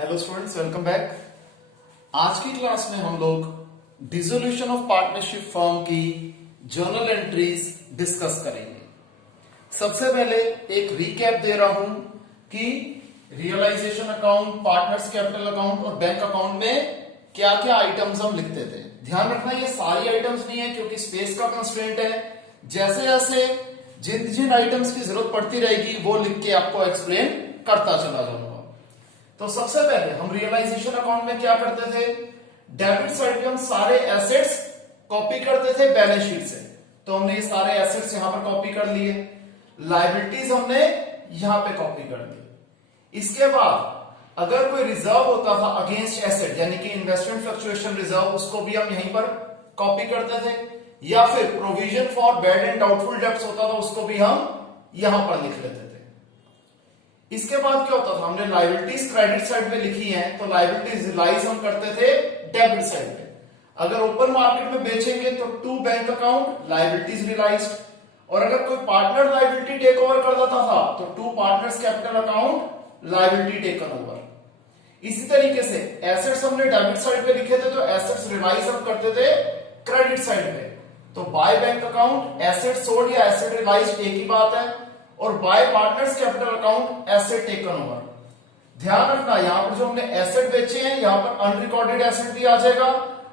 Hello students, welcome back. आज की class में हम लोग डिसोल्यूशन ऑफ पार्टनरशिप फर्म की जर्नल एंट्रीज डिस्कस करेंगे। सबसे पहले एक रिकैप दे रहा हूं कि realisation account, partners capital account और बैंक अकाउंट में क्या क्या आइटम्स हम लिखते थे। ध्यान रखना ये सारी आइटम्स नहीं है क्योंकि स्पेस का कंस्ट्रेंट है। जैसे जैसे जिन जिन आइटम्स की जरूरत पड़ती रहेगी वो लिख के आपको एक्सप्लेन करता चला जाऊंगा। तो सबसे पहले हम रियलाइजेशन अकाउंट में क्या करते थे, डेबिट साइड पे हम सारे एसेट्स कॉपी करते थे बैलेंस शीट से। तो हमने ये सारे एसेट्स यहां पर कॉपी कर लिए, लायबिलिटीज हमने यहां पे कॉपी कर दी। इसके बाद अगर कोई रिजर्व होता था अगेंस्ट एसेट यानी कि इन्वेस्टमेंट फ्लक्चुएशन रिजर्व, उसको भी हम यहीं पर कॉपी करते थे, या फिर provision for bad and doubtful debts होता था उसको भी हम यहां पर लिख लेते थे। इसके बाद क्या होता था, हमने लायबिलिटीज क्रेडिट साइड पे लिखी हैं तो लायबिलिटीज रिलाइज हम करते थे डेबिट साइड पे। अगर ओपन मार्केट में बेचेंगे तो to bank account liabilities realised, और अगर कोई पार्टनर लायबिलिटी टेक ओवर कर देता था तो to partners capital account liability taken over. इसी तरीके से एसेट्स हमने डेबिट साइड पे लिखे थे तो एसेट्स रिलाइज हम करते थे क्रेडिट साइड पे। तो by bank account asset sold या एसेट रिलाइज्ड एक ही बात है, और bye partners capital account asset taken over. ध्यान रखना यहां पर जो हमने एसेट बेचे हैं यहां पर अनरिकॉर्डेड एसेट भी आ जाएगा,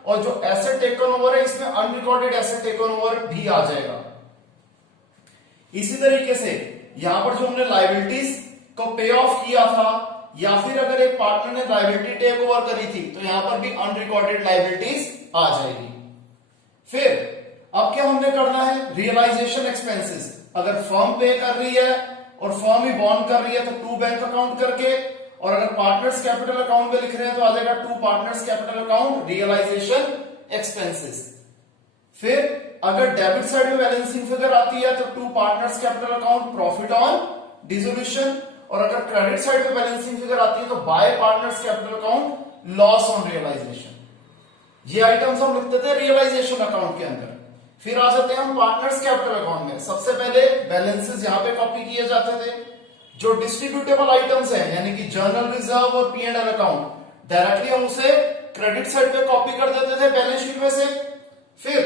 और जो एसेट टेकन ओवर है इसमें अनरिकॉर्डेड एसेट टेकन ओवर भी आ जाएगा। इसी तरीके से यहां पर जो हमने लायबिलिटीज को पे ऑफ किया था, या फिर अगर एक पार्टनर ने लायबिलिटी टेक ओवर करी थी तो यहां पर भी अनरिकॉर्डेड लायबिलिटीज आ जाएगी। फिर अब क्या हमने करना है, रियलाइजेशन एक्सपेंसेस। अगर फर्म पे कर रही है और फर्म ही बॉन्ड कर रही है तो टू बैंक अकाउंट करके, और अगर पार्टनर्स कैपिटल अकाउंट में लिख रहे हैं तो आ जाएगा to partners capital account realisation expenses. फिर अगर डेबिट साइड में बैलेंसिंग फिगर आती है तो to partners capital account profit on dissolution, और अगर क्रेडिट साइड में बैलेंसिंग फिगर आती है तो by partners capital account loss on realisation. ये आइटम्स हम लिखते थे रियलाइजेशन अकाउंट के अंदर। फिर आ जाते हैं हम पार्टनर्स कैपिटल अकाउंट में। सबसे पहले बैलेंसेस यहां पे कॉपी किए जाते थे। जो डिस्ट्रीब्यूटेबल आइटम्स हैं यानी कि जर्नल रिजर्व और P&L अकाउंट, डायरेक्टली हम उसे क्रेडिट साइड पे कॉपी कर देते थे बैलेंस शीट में से। फिर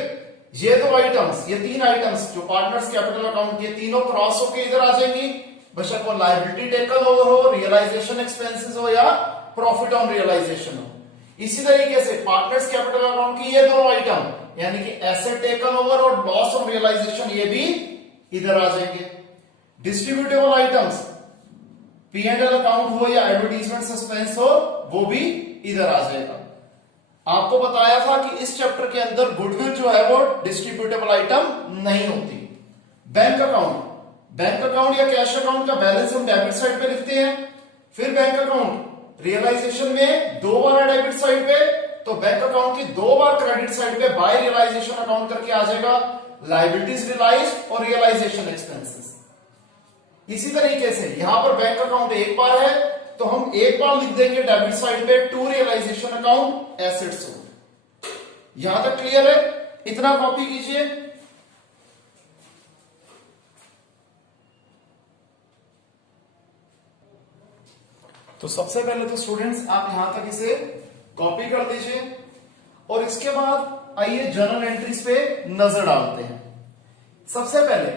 ये दो आइटम्स, ये तीन आइटम्स जो पार्टनर्स कैपिटल अकाउंट के, तीनों क्रॉस होकर इधर आ जाएंगी, बेशक वो लायबिलिटी टेकन ओवर हो, रियलाइजेशन एक्सपेंसेस हो या प्रॉफिट ऑन रियलाइजेशन हो। इसी तरीके से पार्टनर्स कैपिटल अकाउंट की ये दोनों आइटम यानी कि एसेट टेकन ओवर और लॉस ऑन रियलाइजेशन ये भी इधर आ जाएंगे। डिस्ट्रीब्यूटेबल आइटम्स P&L अकाउंट हो या एडवर्टीजमेंट सस्पेंस हो वो भी इधर आ जाएगा। आपको बताया था कि इस चैप्टर के अंदर गुडविल जो है वो डिस्ट्रीब्यूटेबल आइटम नहीं होती। बैंक अकाउंट, बैंक अकाउंट या कैश अकाउंट का बैलेंस हम डेबिट साइड पे लिखते हैं। फिर बैंक अकाउंट रियलाइजेशन में दो बार है डेबिट साइड पे, तो बैंक अकाउंट की दो बार क्रेडिट साइड पे बाय रियलाइजेशन अकाउंट करके आ जाएगा लायबिलिटीज रियलाइज्ड और रियलाइजेशन एक्सपेंसेस। इसी तरीके से यहां पर बैंक अकाउंट एक बार है तो हम एक बार लिख देंगे डेबिट साइड पे to realisation account asset sold. यहां तक क्लियर है? इतना कॉपी कीजिए। तो सबसे पहले तो स्टूडेंट्स आप यहां तक इसे कॉपी कर दीजिए, और इसके बाद आइए जर्नल एंट्रीज पे नजर डालते हैं। सबसे पहले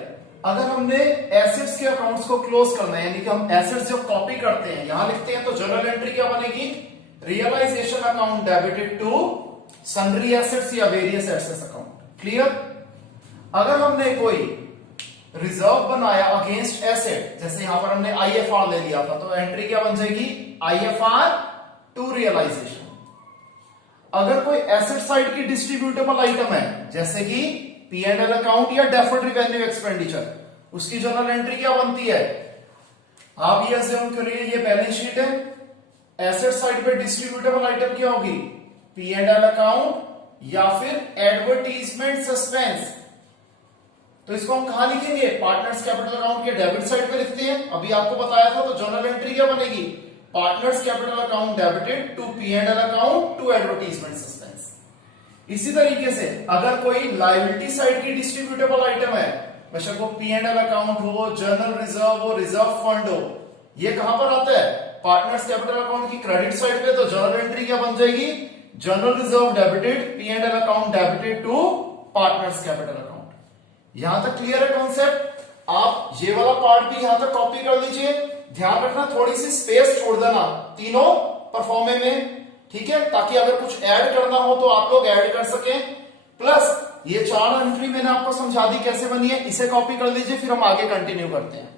अगर हमने एसेट्स के अकाउंट्स को क्लोज करना है यानी कि हम एसेट्स जब कॉपी करते हैं यहां लिखते हैं तो जर्नल एंट्री क्या बनेगी, realisation account debited to sundry assets या वेरियस एसेट्स अकाउंट। क्लियर? अगर हमने कोई रिजर्व बनाया अगेंस्ट एसेट, जैसे यहां पर हमने IFR ले लिया था तो एंट्री क्या बन जाएगी, IFR टू रियलाइजेशन। अगर कोई एसेट साइड की डिस्ट्रीब्यूटेबल आइटम है जैसे कि P&L अकाउंट या डेफर्ड रिवेन्यू एक्सपेंडिचर, उसकी जर्नल एंट्री क्या बनती है, आप ये अज्यूम करिए ये बैलेंस शीट है, एसेट साइड पे डिस्ट्रीब्यूटेबल आइटम क्या होगी, P&L अकाउंट या फिर एडवर्टीजमेंट सस्पेंस। तो इसको हम कहां लिखेंगे, पार्टनर्स कैपिटल अकाउंट के डेबिट साइड पे लिखते हैं। अभी आपको बताया था तो जर्नल एंट्री क्या बनेगी, partners capital account debited to P&L account to advertisement suspense. इसी तरीके से अगर कोई लायबिलिटी साइड की डिस्ट्रीब्यूटेबल आइटम है, बेशक वो P&L अकाउंट हो, जर्नल रिजर्व हो, रिजर्व फंड हो, ये कहां पर आता है, पार्टनर्स कैपिटल अकाउंट की क्रेडिट साइड पे, तो जर्नल एंट्री क्या बन जाएगी, general reserve debited, P and L account debited to partners capital account. यहां तक क्लियर है कॉन्सेप्ट? आप ये वाला पार्ट भी यहां तक कॉपी कर लीजिए। ध्यान रखना थोड़ी सी स्पेस छोड़ देना तीनों परफॉर्मे में, ठीक है, ताकि अगर कुछ ऐड करना हो तो आप लोग ऐड कर सकें। प्लस ये 4 एंट्री मैंने आपको समझा दी कैसे बनी है, इसे कॉपी कर लीजिए, फिर हम आगे कंटिन्यू करते हैं।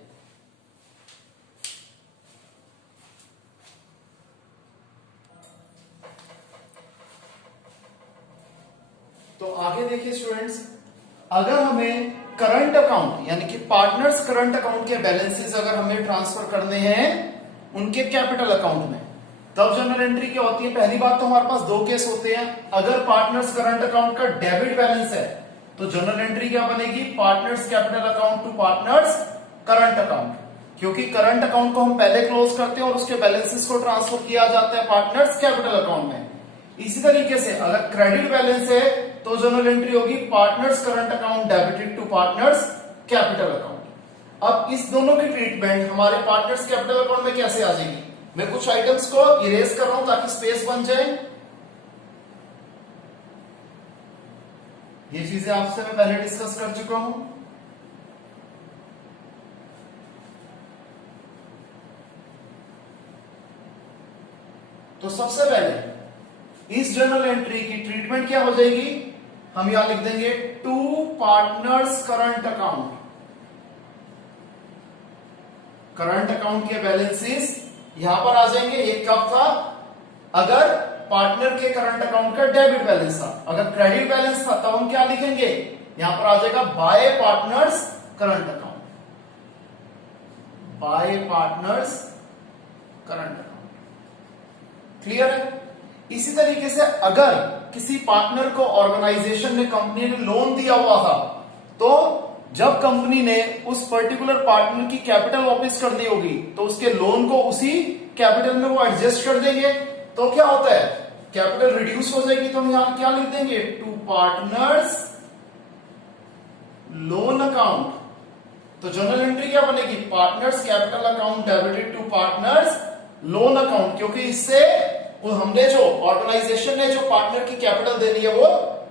तो आगे देखिए स्टूडेंट्स, अगर हमें करंट अकाउंट यानी कि पार्टनर्स करंट अकाउंट के बैलेंसेस अगर हमें ट्रांसफर करने हैं उनके कैपिटल अकाउंट में, तब जनरल एंट्री क्या होती है। पहली बात तो हमारे पास 2 केस होते हैं। अगर पार्टनर्स करंट अकाउंट का डेबिट बैलेंस है तो जनरल एंट्री क्या बनेगी, partners capital account to partners current account, क्योंकि करंट अकाउंट को हम पहले क्लोज करते हैं और उसके बैलेंसेस को ट्रांसफर किया जाता है पार्टनर्स कैपिटल अकाउंट में। इसी तरीके से अगर क्रेडिट बैलेंस है तो जनरल एंट्री होगी partners current account debited to partners capital account. अब इस दोनों की ट्रीटमेंट हमारे पार्टनर्स कैपिटल अकाउंट में कैसे आ जाएगी, मैं कुछ आइटम्स को इरेज कर रहा हूं ताकि स्पेस बन जाए। ये चीजें आपसे मैं पहले डिस्कस कर चुका हूं। तो सबसे पहले इस जर्नल एंट्री की ट्रीटमेंट क्या हो जाएगी, हम यहां लिख देंगे to partners current account. Current account के बैलेंसेस यहां पर आ जाएंगे। एक कब था, अगर पार्टनर के करंट अकाउंट का डेबिट बैलेंस था। अगर क्रेडिट बैलेंस था तब हम क्या लिखेंगे, यहां पर आ जाएगा by partners current account, bye partners current account. Clear है? इसी तरीके से अगर किसी पार्टनर को ऑर्गेनाइजेशन ने, कंपनी ने लोन दिया हुआ था, तो जब कंपनी ने उस पर्टिकुलर पार्टनर की कैपिटल वापस करनी होगी तो उसके लोन को उसी कैपिटल में वो एडजस्ट कर देंगे। तो क्या होता है, कैपिटल रिड्यूस हो जाएगी। तो हम यहां क्या लिख देंगे, टू पार्टनर्स लोन अकाउंट। तो जनरल एंट्री क्या बनेगी, partners capital account debited to partners loan account, क्योंकि इससे हमने जो ऑर्गेनाइजेशन ने जो पार्टनर की कैपिटल देनी है वो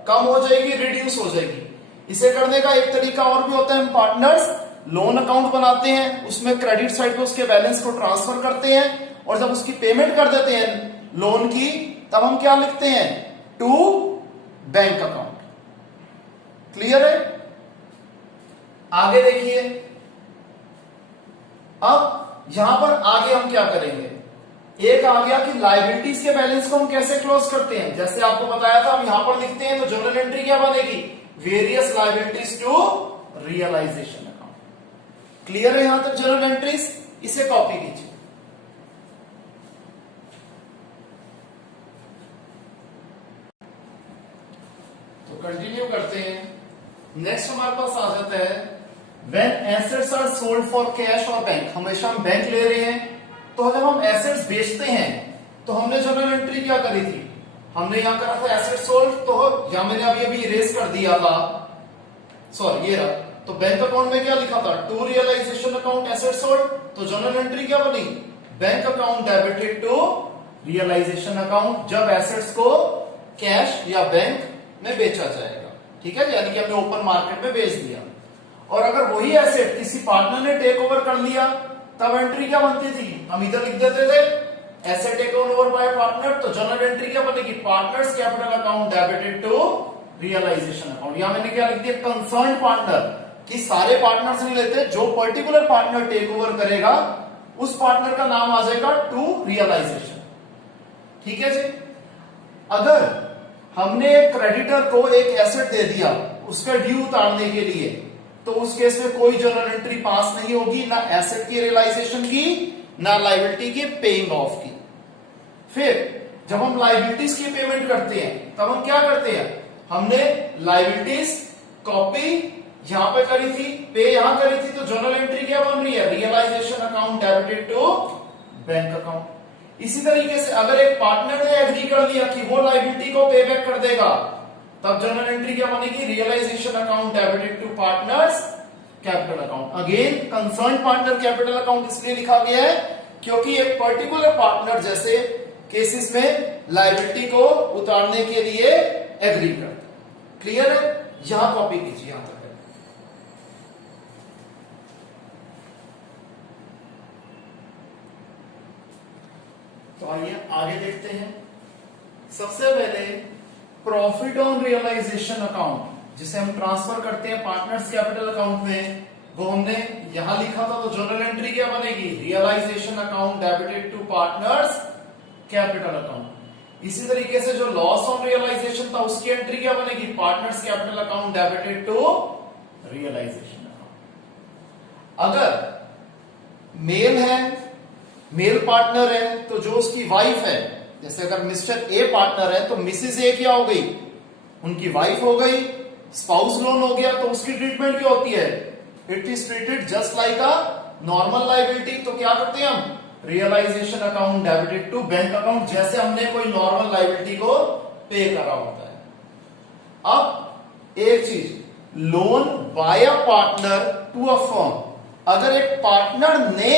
कम हो जाएगी, रिड्यूस हो जाएगी। इसे करने का एक तरीका और भी होता है, हम पार्टनर्स लोन अकाउंट बनाते हैं, उसमें क्रेडिट साइड पे उसके बैलेंस को ट्रांसफर करते हैं और जब उसकी पेमेंट कर देते हैं लोन की, तब हम क्या लिखते हैं, टू बैंक अकाउंट। क्लियर है? आगे देखिए, अब यहां पर आगे हम क्या करेंगे, एक आ गया कि लायबिलिटीज के बैलेंस को हम कैसे क्लोज करते हैं। जैसे आपको बताया था, हम यहां पर लिखते हैं तो जनरल एंट्री क्या बनेगी, various liabilities to realisation account. Clear है यहां तक जनरल एंट्रीज? इसे कॉपी कीजिए। तो कंटिन्यू करते हैं। नेक्स्ट हमारे पास आ जाता है when assets are sold for cash और बैंक। हमेशा हम बैंक ले रहे हैं, तो जब हम एसेट्स बेचते हैं तो हमने जनरल एंट्री क्या करी थी, हमने यहां करा था एसेट सोल्ड, तो यहां मैंने अभी इरेज कर दिया था, सॉरी ये रहा। तो बैंक अकाउंट में क्या लिखा था, to realisation account asset sold. तो जनरल एंट्री क्या बनी, bank account debited to realisation account, जब एसेट्स को कैश या बैंक में बेचा जाएगा। ठीक है, यानी कि हमने ओपन मार्केट में बेच दिया। और अगर वही एसेट किसी पार्टनर ने टेक ओवर कर लिया, तब एंट्री क्या बनती थी, हम इधर लिख देते थे asset taken over by partner. तो जनरल एंट्री क्या बनेगी, partners capital account debited to realisation account. यहां मैंने क्या लिख दिया, कंसर्न पार्टनर, कि सारे पार्टनर्स नहीं लेते, जो पर्टिकुलर पार्टनर टेक ओवर करेगा उस पार्टनर का नाम आ जाएगा टू रियलाइजेशन। ठीक है जी। अगर हमने क्रेडिटर को एक एसेट दे दिया उसका ड्यू उतारने के लिए, तो उस केस में कोई जनरल एंट्री पास नहीं होगी, ना एसेट की रियलाइजेशन की, ना लायबिलिटी की पेइंग ऑफ की। फिर जब हम लायबिलिटीज की पेमेंट करते हैं तब हम क्या करते हैं, हमने लायबिलिटीज कॉपी यहां पे करी थी, पे यहां करी थी, तो जनरल एंट्री क्या बन रही है, realisation account debited to bank account. इसी तरीके से अगर एक पार्टनर ने एग्री कर दिया कि वो लायबिलिटी को पे बैक कर देगा, तब जनरल एंट्री क्या बनेगी, realisation account debited to partners capital account. Again concern partner capital account इसलिए लिखा गया है क्योंकि एक पर्टिकुलर पार्टनर जैसे केसेस में लायबिलिटी को उतारने के लिए एग्री करता है। क्लियर है? यहां कॉपी कीजिए, यहां तक है। तो आइए आगे देखते हैं। सबसे पहले प्रॉफिट ऑन रियलाइजेशन अकाउंट, जिसे हम ट्रांसफर करते हैं पार्टनर्स कैपिटल अकाउंट में, वो हमने यहां लिखा था। तो जर्नल एंट्री क्या बनेगी? Realisation account debited to partners capital account. इसी तरीके से जो लॉस ऑन रियलाइजेशन था उसकी एंट्री क्या बनेगी? Partners capital account debited to realisation account. अगर मेल है, मेल पार्टनर है, तो जो उसकी वाइफ है, जैसे अगर मिस्टर ए पार्टनर है तो मिसिस ए क्या हो गई? उनकी वाइफ हो गई। स्पाउस लोन हो गया, तो उसकी ट्रीटमेंट क्या होती है? It is treated just like a normal liability. तो क्या करते हैं हम? Realisation account debited to bank account, जैसे हमने कोई नॉर्मल लायबिलिटी को पे करा होता है। अब एक चीज, loan by a partner to a firm. अगर एक पार्टनर ने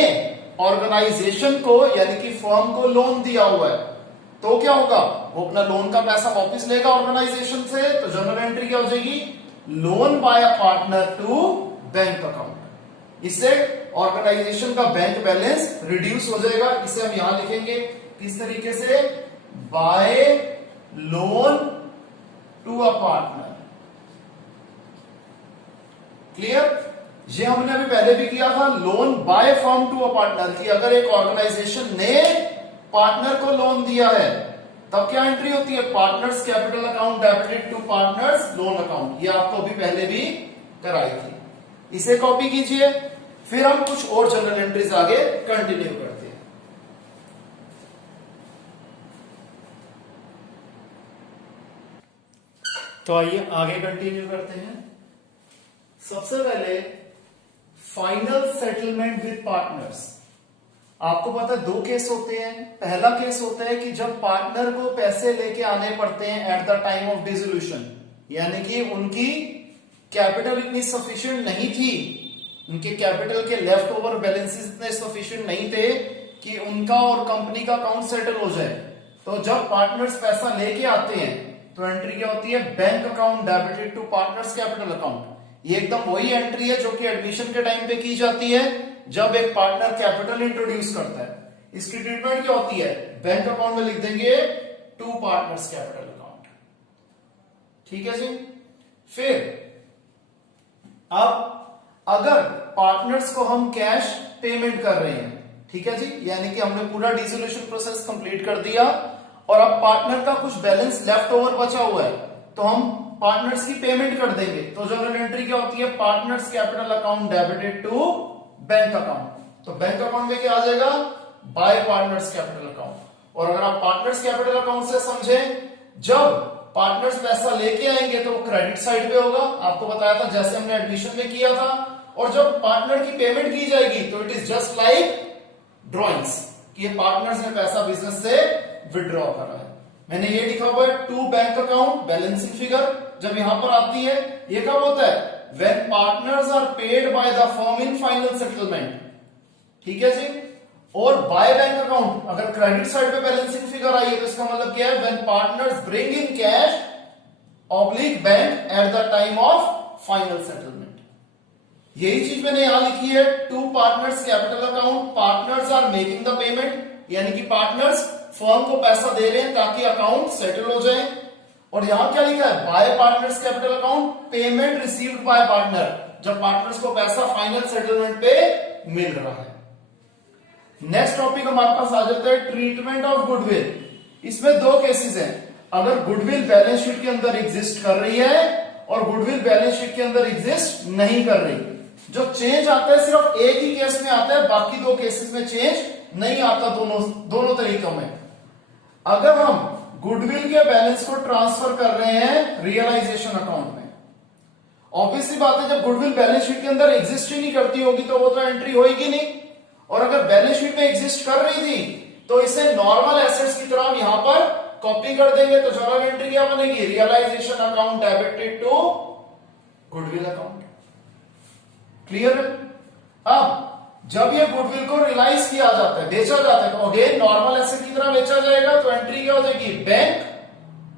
ऑर्गेनाइजेशन को यानी कि फर्म को लोन दिया हुआ है, तो क्या होगा? वो अपना लोन का पैसा वापस लेगा ऑर्गेनाइजेशन से। तो जनरल एंट्री क्या हो जाएगी? Loan by a partner to bank account. इससे ऑर्गेनाइजेशन का बैंक बैलेंस रिड्यूस हो जाएगा। इसे हम यहां लिखेंगे किस तरीके से? By loan to a partner. Clear? ये हमने अभी पहले भी किया था, loan by firm to a partner, कि अगर एक ऑर्गेनाइजेशन ने पार्टनर को लोन दिया है तब क्या एंट्री होती है? Partners capital account debited to partners loan account. ये आपको अभी पहले भी कराई थी। इसे कॉपी कीजिए, फिर हम कुछ और जनरल एंट्रीज आगे कंटिन्यू करते हैं। तो आइए आगे कंटिन्यू करते हैं। सबसे पहले फाइनल सेटलमेंट विद पार्टनर्स। आपको पता है दो केस होते हैं। पहला केस होता है कि जब पार्टनर को पैसे लेके आने पड़ते हैं at the time of dissolution, यानी कि उनकी कैपिटल इतनी सफिशिएंट नहीं थी, उनके कैपिटल के लेफ्ट ओवर बैलेंसेस इतने सफिशिएंट नहीं थे कि उनका और कंपनी का अकाउंट सेटल हो जाए। तो जब पार्टनर्स पैसा लेके आते हैं तो एंट्री क्या होती है? Bank account debited to partners capital account. ये एकदम वही एंट्री है जो कि एडमिशन के टाइम पे की जाती है जब एक पार्टनर कैपिटल इंट्रोड्यूस करता है। इसकी ट्रीटमेंट क्या होती है? बैंक अकाउंट में लिख देंगे टू पार्टनर्स कैपिटल अकाउंट। ठीक है जी। फिर अब अगर पार्टनर्स को हम कैश पेमेंट कर रहे हैं, ठीक है जी, यानी कि हमने पूरा डिसोल्यूशन प्रोसेस कंप्लीट कर दिया और अब पार्टनर का कुछ बैलेंस लेफ्ट ओवर बचा हुआ है, तो हम पार्टनर्स की पेमेंट कर देंगे। तो जनरल एंट्री क्या होती है? Partners capital account debited to bank account. तो बैंक अकाउंट में क्या आ जाएगा? By partners capital account. और अगर आप पार्टनर्स कैपिटल अकाउंट से समझें, जब पार्टनर्स पैसा लेके आएंगे तो वो क्रेडिट साइड पे होगा, आपको बताया था जैसे हमने एडमिशन में किया था। और जब पार्टनर की पेमेंट की जाएगी तो it is just like drawings, कि ये पार्टनर्स ने पैसा बिजनेस से विड्रॉ करा है। मैंने ये लिखा हुआ है to bank account balancing figure. जब यहां पर आती है, ये कब होता है? When partners are paid by the firm in final settlement। ठीक है जी। और बाय बैंक अकाउंट, अगर क्रेडिट साइड पे बैलेंसिंग फिगर आई है तो इसका मतलब क्या है? When partners bring in cash oblique bank at the time of final settlement। यही चीज मैंने यहां लिखी है, to partners capital account, partners are making the payment, यानी कि पार्टनर्स फर्म को पैसा दे रहे हैं ताकि अकाउंट सेटल हो जाए। और यहां क्या लिखा है? Bye partners capital account, payment received by partner, जब पार्टनर्स को पैसा फाइनल सेटलमेंट पे मिल रहा है। नेक्स्ट टॉपिक हमारे पास आ जाता है ट्रीटमेंट ऑफ गुडविल। इसमें दो केसेस हैं। अगर गुडविल बैलेंस शीट के अंदर एग्जिस्ट कर रही है और गुडविल बैलेंस शीट के अंदर एग्जिस्ट नहीं कर रही। जो चेंज आता है सिर्फ एक ही केस में आता है, बाकी दो केसेस में चेंज नहीं आता। दोनों तरीकों में अगर हम गुडविल के बैलेंस को ट्रांसफर कर रहे हैं रियलाइजेशन अकाउंट में, ऑब्वियसली बात है जब गुडविल बैलेंस शीट के अंदर एग्जिस्ट ही नहीं करती होगी तो वो तो एंट्री होगी नहीं। और अगर बैलेंस शीट में एग्जिस्ट कर रही थी तो इसे नॉर्मल एसेट्स की तरह यहां पर कॉपी कर देंगे। तो जनरल एंट्री क्या बनेगी? Realisation account debited to goodwill account. Clear है? अब जब ये गुडविल को रियलाइज किया जाता है, बेचा जाता है, तो अगेन नॉर्मल एसेट की तरह बेचा जाएगा, तो एंट्री क्या हो जाएगी, बैंक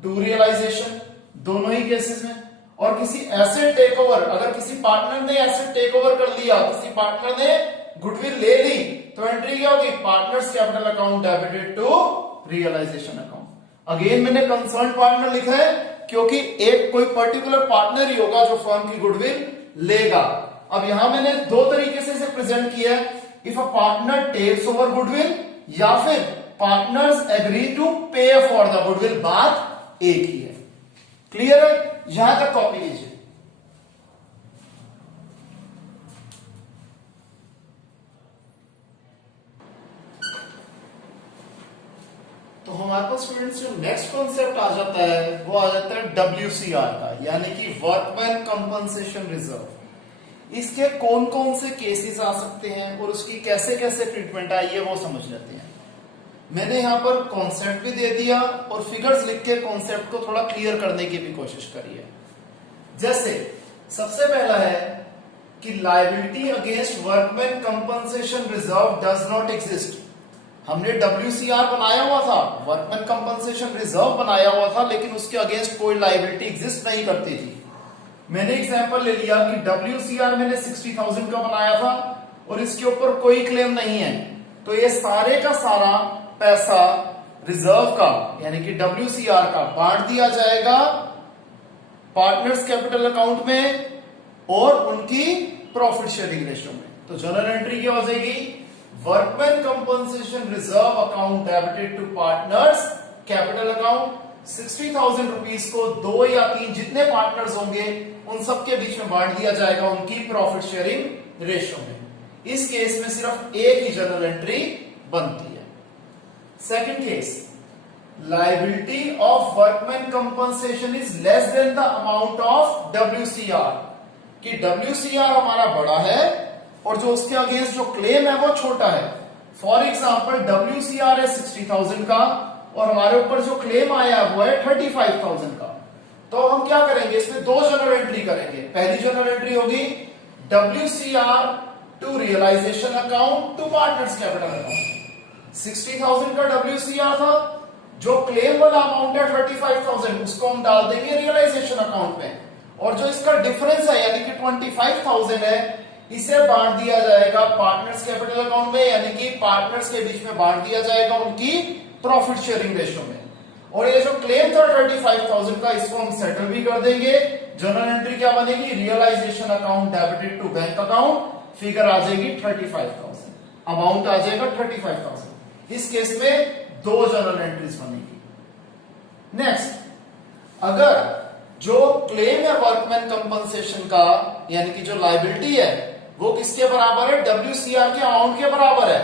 टू रियलाइजेशन, दोनों ही केसेस में। और किसी एसेट टेक ओवर, अगर किसी पार्टनर ने एसेट टेक ओवर कर लिया, किसी पार्टनर ने गुडविल ले ली, तो एंट्री क्या होगी, partners capital account debited to realisation account. Again मैंने कंसर्न पार्टनर लिखा है क्योंकि एक कोई पर्टिकुलर पार्टनर ही होगा जो फर्म की गुडविल लेगा। अब यहां मैंने दो तरीके से इसे प्रेजेंट किया है, if a partner takes over goodwill या फिर partners agree to pay for the goodwill, बात एक ही है। क्लियर है? यहां तक कॉपी कीजिए। तो हमारे पास स्टूडेंट्स जो नेक्स्ट कॉन्सेप्ट आ जाता है वो आ जाता है WCR का, यानी कि वर्कमैन कंपनसेशन रिजर्व। इसके कौन कौन से केसेस आ सकते हैं और उसकी कैसे कैसे ट्रीटमेंट आई है वो समझ लेते हैं। मैंने यहां पर कॉन्सेप्ट भी दे दिया और फिगर्स लिख के कॉन्सेप्ट को थोड़ा क्लियर करने की भी कोशिश करी है। जैसे सबसे पहला है कि liability against workman compensation reserve does not exist. हमने WCR बनाया हुआ था, वर्कमैन कंपनसेशन रिजर्व बनाया हुआ था, लेकिन उसके अगेंस्ट कोई लायबिलिटी एग्जिस्ट नहीं करती थी। मैंने एग्जांपल ले लिया कि WCR मैंने 60,000 का बनाया था और इसके ऊपर कोई क्लेम नहीं है, तो ये सारे का सारा पैसा रिजर्व का यानी कि WCR का बांट दिया जाएगा पार्टनर्स कैपिटल अकाउंट में और उनकी प्रॉफिट शेयरिंग रेशियो में। तो जर्नल एंट्री क्या हो जाएगी, workman compensation reserve account debited to partners capital account. 60,000 rupees को 2 या 3 जितने पार्टनर्स होंगे उन सबके बीच में बांट दिया जाएगा उनकी प्रॉफिट शेयरिंग रेशियो में। इस केस में सिर्फ एक ही जर्नल एंट्री बनती है। Second case, liability of workman compensation is less than the amount of WCR, कि WCR हमारा बड़ा है और जो उसके अगेंस्ट जो क्लेम है वो छोटा है। फॉर एग्जाम्पल WCR है 60,000 का और हमारे ऊपर जो क्लेम आया वो है 35,000 का। तो हम क्या करेंगे, इसमें दो जर्नल एंट्री करेंगे। पहली जर्नल एंट्री होगी WCR to realisation account to partners capital account. 60,000 का WCR था, जो क्लेम वाला अमाउंट है 35,000 उसको हम डाल देंगे रियलाइजेशन अकाउंट में, और जो इसका डिफरेंस है यानी कि 25,000 है इसे बांट दिया जाएगा पार्टनर्स कैपिटल अकाउंट में, यानी कि पार्टनर्स के बीच में बांट दिया जाएगा उनकी प्रॉफिट शेयरिंग रेशियो में। और ये जो क्लेम था 35,000 का इसको हम सेटल भी कर देंगे। जर्नल एंट्री क्या बनेगी, realisation account debited to bank account, figure आ जाएगी 35,000, अमाउंट आ जाएगा 35,000। इस केस में दो जर्नल एंट्रीज बनेगी। नेक्स्ट, अगर जो क्लेम है वर्कमैन कंपनसेशन का यानी कि जो लायबिलिटी है वो किसके बराबर है, WCR के अमाउंट के बराबर है।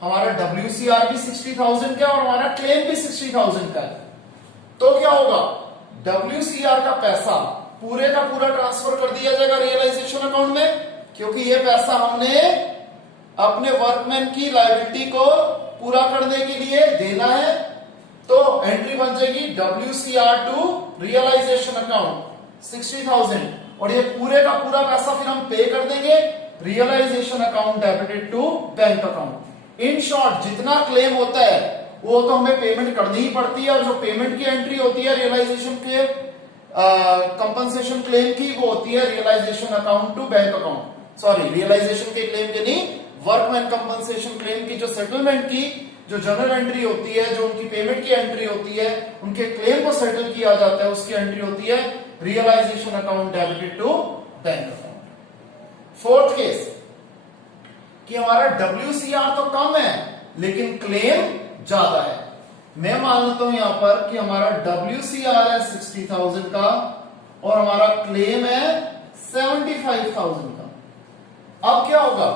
हमारा WCR भी 60,000 का और हमारा क्लेम भी 60,000 का है, तो क्या होगा, WCR का पैसा पूरे का पूरा ट्रांसफर कर दिया जाएगा रियलाइजेशन अकाउंट में, क्योंकि ये पैसा हमने अपने वर्कमैन की लायबिलिटी को पूरा करने के लिए देना है। तो एंट्री बन जाएगी WCR टू रियलाइजेशन अकाउंट 60,000 और ये पूरे का पूरा पैसा फिर हम पे कर देंगे realisation account debited to bank account. In short जितना क्लेम होता है वो तो हमें पेमेंट करनी ही पड़ती है, और जो पेमेंट की एंट्री होती है रियलाइजेशन के कंपनसेशन क्लेम की वो होती है realisation account to bank account, sorry realisation के क्लेम के नहीं, वर्कमैन कंपनसेशन क्लेम की जो सेटलमेंट की जो जर्नल एंट्री होती है, जो उनकी पेमेंट की एंट्री होती है, उनके क्लेम को सेटल किया जाता है उसकी एंट्री होती है realisation account debited to bank account. Fourth case कि हमारा WCR तो कम है लेकिन क्लेम ज्यादा है। मैं मान लेता हूं यहां पर कि हमारा WCR है 60,000 का और हमारा क्लेम है 75,000 का। अब क्या होगा,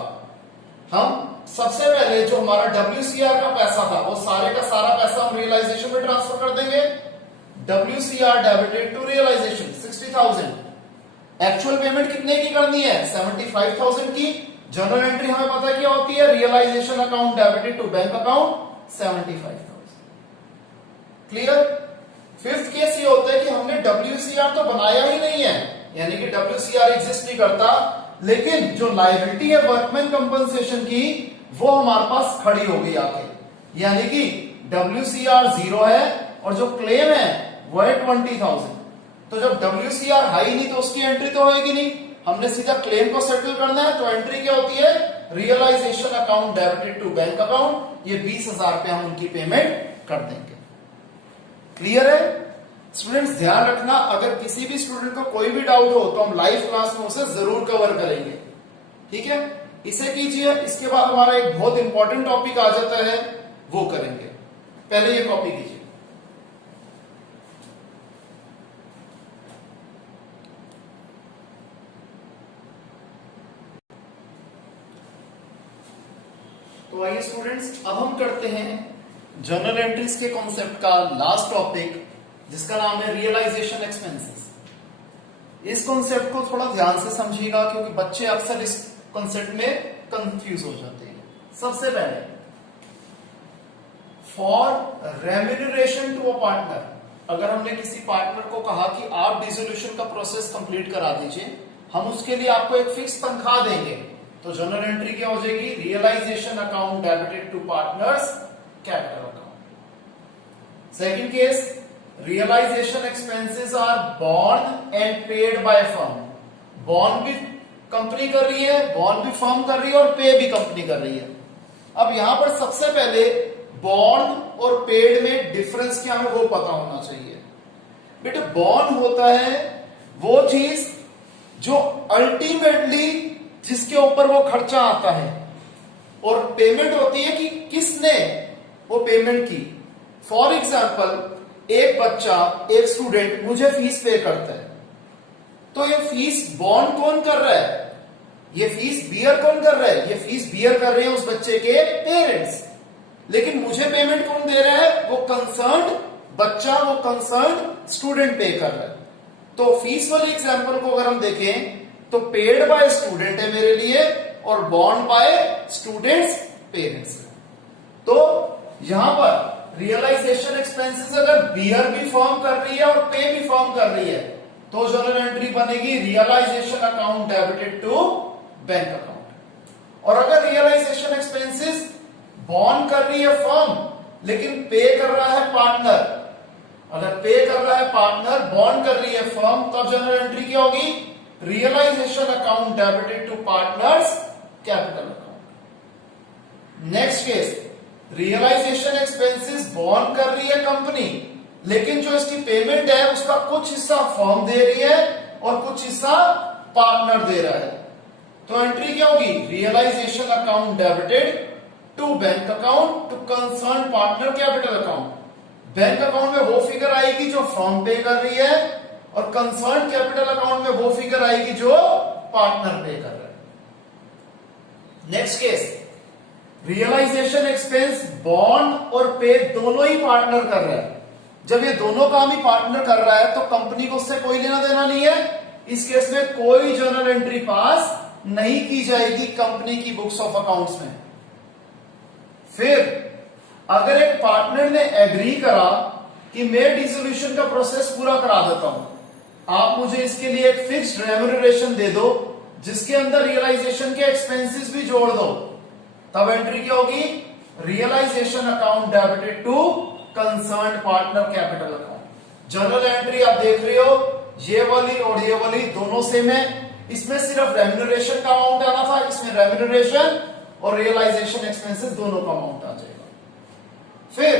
हम सबसे पहले जो हमारा WCR का पैसा था वो सारे का सारा पैसा हम रियलाइजेशन में ट्रांसफर कर देंगे। WCR debited to realisation 60,000। Actual payment कितने की करनी है, 75,000 की। जर्नल एंट्री हमें पता क्या होती है, realisation account debited to bank account 75,000। Clear. Fifth case ये होता है कि हमने WCR तो बनाया ही नहीं है, यानी कि WCR एग्जिस्ट नहीं करता, लेकिन जो लायबिलिटी है वर्कमैन कंपनसेशन की वो हमारे पास खड़ी होगी आके, यानी कि WCR 0 है और जो क्लेम है वो है 20,000। तो जब WCR हाई नहीं तो उसकी एंट्री तो होगी नहीं, हमने सीधा क्लेम को सेटल करना है। तो एंट्री क्या होती है, realisation account debited to bank account, ये 20,000 रुपए हम उनकी पेमेंट कर देंगे। क्लियर है स्टूडेंट्स? ध्यान रखना, अगर किसी भी स्टूडेंट को कोई भी डाउट हो तो हम लाइव क्लास में उसे जरूर कवर करेंगे, ठीक है? इसे कीजिए, इसके बाद हमारा एक बहुत इंपॉर्टेंट टॉपिक आ जाता है, वो करेंगे। पहले ये कॉपी कीजिए। तो आइए स्टूडेंट्स, अब हम करते हैं जर्नल एंट्रीज के कॉन्सेप्ट का लास्ट टॉपिक, जिसका नाम है रियलाइजेशन एक्सपेंसेस। इस कॉन्सेप्ट को थोड़ा ध्यान से समझिएगा, क्योंकि बच्चे अक्सर इस कॉन्सेप्ट में कंफ्यूज हो जाते हैं। सबसे पहले, for remuneration to a partner, अगर हमने किसी पार्टनर को कहा कि आप डिसोल्यूशन का प्रोसेस कंप्लीट करा दीजिए, हम उसके लिए आपको एक फिक्स तनख्वाह देंगे, तो जनरल एंट्री क्या हो जाएगी, realisation account debited to partners capital account. Second case, realisation expenses are borne and paid by firm. Borne भी कंपनी कर रही है, बॉर्न भी फर्म कर रही है और पे भी कंपनी कर रही है। अब यहां पर सबसे पहले बॉर्न और पेड में डिफरेंस क्या है वो पता होना चाहिए। बेटे, बॉर्न होता है वो चीज जो अल्टीमेटली जिसके ऊपर वो खर्चा आता है, और पेमेंट होती है कि किसने वो पेमेंट की। फॉर एग्जाम्पल, एक बच्चा, एक स्टूडेंट मुझे फीस पे करता है, तो ये फीस बॉर्न कौन कर रहा है, ये फीस बियर कौन कर रहा है, ये फीस बियर कर रहे हैं उस बच्चे के पेरेंट्स। लेकिन मुझे पेमेंट कौन दे रहा है, वो कंसर्न्ड बच्चा, वो कंसर्न्ड स्टूडेंट पे कर रहा है। तो फीस वाले एग्जाम्पल को अगर हम देखें तो पेड बाय स्टूडेंट है मेरे लिए और बॉर्न बाय स्टूडेंट्स पेरेंट्स। तो यहां पर रियलाइजेशन एक्सपेंसेस अगर बियर भी फर्म कर रही है और पे भी फर्म कर रही है, तो जर्नल एंट्री बनेगी realisation account debited to bank account. और अगर रियलाइजेशन एक्सपेंसेस बॉर्न कर रही है फर्म लेकिन पे कर रहा है पार्टनर, अगर पे कर रहा है पार्टनर, बॉर्न कर रही है फर्म, तब जनरल एंट्री क्या होगी, realisation account debited to partners capital account. Next case, realisation expenses borne कर रही है कंपनी, लेकिन जो इसकी पेमेंट है उसका कुछ हिस्सा फर्म दे रही है और कुछ हिस्सा पार्टनर दे रहा है। तो एंट्री क्या होगी, realisation account debited to bank account to concern partner capital account. Bank account में वो फिगर आएगी जो फर्म पे कर रही है और कंसर्न कैपिटल अकाउंट में वो फिगर आएगी जो पार्टनर पे कर रहा है। नेक्स्ट केस, रियलाइजेशन एक्सपेंस बॉन्ड और पे दोनों ही पार्टनर कर रहा है। जब ये दोनों काम ही पार्टनर कर रहा है तो कंपनी को उससे कोई लेना देना नहीं है। इस केस में कोई जर्नल एंट्री पास नहीं की जाएगी कंपनी की बुक्स ऑफ अकाउंट्स में। फिर अगर एक पार्टनर ने एग्री करा कि मैं डिसोल्यूशन का प्रोसेस पूरा करा देता हूं, आप मुझे इसके लिए एक फिक्स्ड रेम्यूनरेशन दे दो जिसके अंदर रियलाइजेशन के एक्सपेंसेस भी जोड़ दो, तब एंट्री क्या होगी, realisation account debited to concerned partner capital account. Journal entry आप देख रहे हो, ये वाली और ये वाली दोनों सेम है। इसमें सिर्फ रेम्यूनरेशन का अमाउंट आना था, इसमें रेम्यूनरेशन और रियलाइजेशन एक्सपेंसेस दोनों का अमाउंट आ जाएगा। फिर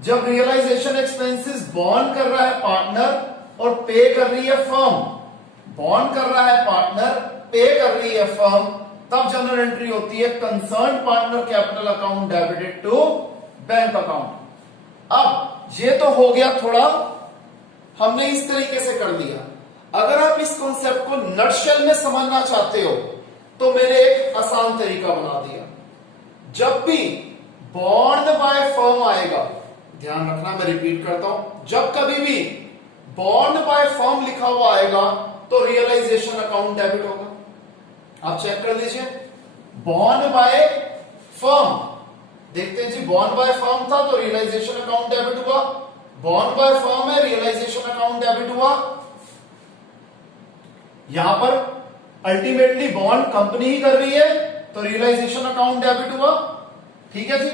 जब रियलाइजेशन एक्सपेंसेस बॉर्न कर रहा है पार्टनर और पे कर रही है फर्म, बॉर्न कर रहा है पार्टनर, पे कर रही है फर्म, तब जनरल एंट्री होती है concern partner capital account debited to bank account. अब ये तो हो गया, थोड़ा हमने इस तरीके से कर लिया। अगर आप इस कॉन्सेप्ट को नटशेल में समझना चाहते हो तो मैंने एक आसान तरीका बना दिया। जब भी बॉन्ड बाय फर्म आएगा, ध्यान रखना मैं रिपीट करता हूं, जब कभी भी बॉन्ड बाय फर्म लिखा हुआ आएगा तो रियलाइजेशन अकाउंट डेबिट होगा। आप चेक कर लीजिए, बॉन्ड बाय फर्म, देखते हैं जी, बॉन्ड बाय फर्म था तो रियलाइजेशन अकाउंट डेबिट हुआ, बॉन्ड बाय फर्म है, रियलाइजेशन अकाउंट डेबिट हुआ। यहां पर अल्टीमेटली बॉन्ड कंपनी ही कर रही है तो रियलाइजेशन अकाउंट डेबिट हुआ, ठीक है जी।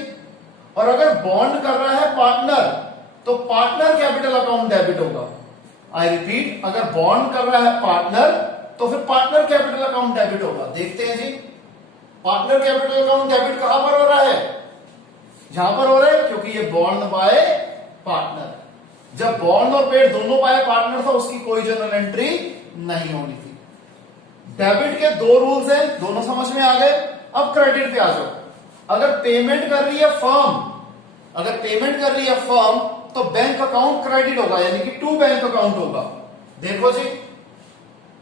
और अगर बॉन्ड कर रहा है पार्टनर तो पार्टनर कैपिटल अकाउंट डेबिट होगा। आई रिपीट, अगर बॉन्ड कर रहा है पार्टनर तो फिर पार्टनर कैपिटल अकाउंट डेबिट होगा। देखते हैं जी, पार्टनर कैपिटल अकाउंट डेबिट कहां पर हो रहा है? यहां पर हो रहा है क्योंकि ये बॉन्ड बाय पार्टनर। जब बॉन्ड और पेड दोनों बाय पार्टनर था उसकी कोई जर्नल एंट्री नहीं होनी थी। डेबिट के दो रूल्स हैं, दोनों समझ में आ गए। अब क्रेडिट पे आ जाओ। अगर पेमेंट कर रही है फर्म, तो बैंक अकाउंट क्रेडिट होगा, यानी कि टू बैंक अकाउंट होगा। देखो जी,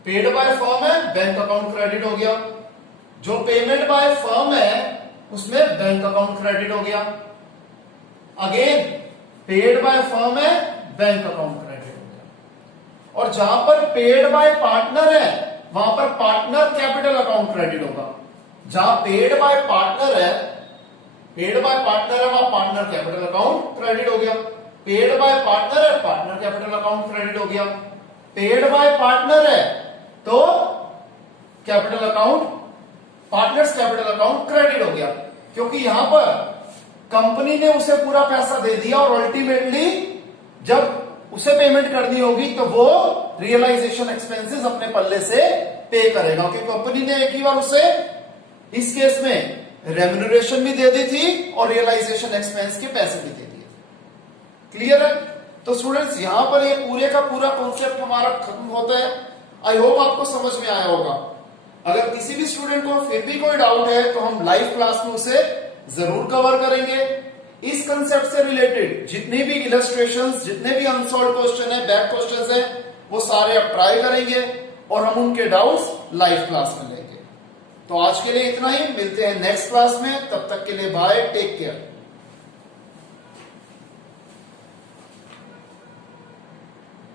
पेड बाय फर्म है, बैंक अकाउंट क्रेडिट हो गया। जो पेमेंट बाय फर्म है उसमें बैंक अकाउंट क्रेडिट हो गया। अगेन पेड बाय फर्म है, बैंक अकाउंट क्रेडिट हो गया। और जहां पर पेड बाय पार्टनर है वहां पर पार्टनर कैपिटल अकाउंट क्रेडिट होगा। जहां पेड बाय पार्टनर है वहां पार्टनर कैपिटल अकाउंट क्रेडिट हो गया। पेड बाय पार्टनर है, पार्टनर कैपिटल अकाउंट क्रेडिट हो गया। पेड बाय पार्टनर है तो capital account, partners capital account credit हो गया, क्योंकि यहां पर कंपनी ने उसे पूरा पैसा दे दिया और अल्टीमेटली जब उसे पेमेंट करनी होगी तो वो रियलाइजेशन एक्सपेंसेस अपने पल्ले से पे करेगा, क्योंकि कंपनी ने एक ही बार उसे इस केस में रेम्यूनरेशन भी दे दी थी और रियलाइजेशन एक्सपेंस के पैसे भी दे दिए। क्लियर है? तो स्टूडेंट्स यहां पर ये पूरे का पूरा कॉन्सेप्ट हमारा खत्म होता है। आई होप आपको समझ में आया होगा। अगर किसी भी स्टूडेंट को फिर भी कोई डाउट है तो हम लाइव क्लास में उसे जरूर कवर करेंगे। इस कंसेप्ट से रिलेटेड जितने भी इलस्ट्रेशंस, जितने भी अनसॉल्व क्वेश्चन है, बैक क्वेश्चंस है, वो सारे आप ट्राई करेंगे और हम उनके डाउट्स लाइव क्लास में लेंगे। तो आज के लिए इतना ही, मिलते हैं नेक्स्ट क्लास में। तब तक के लिए बाय, टेक केयर।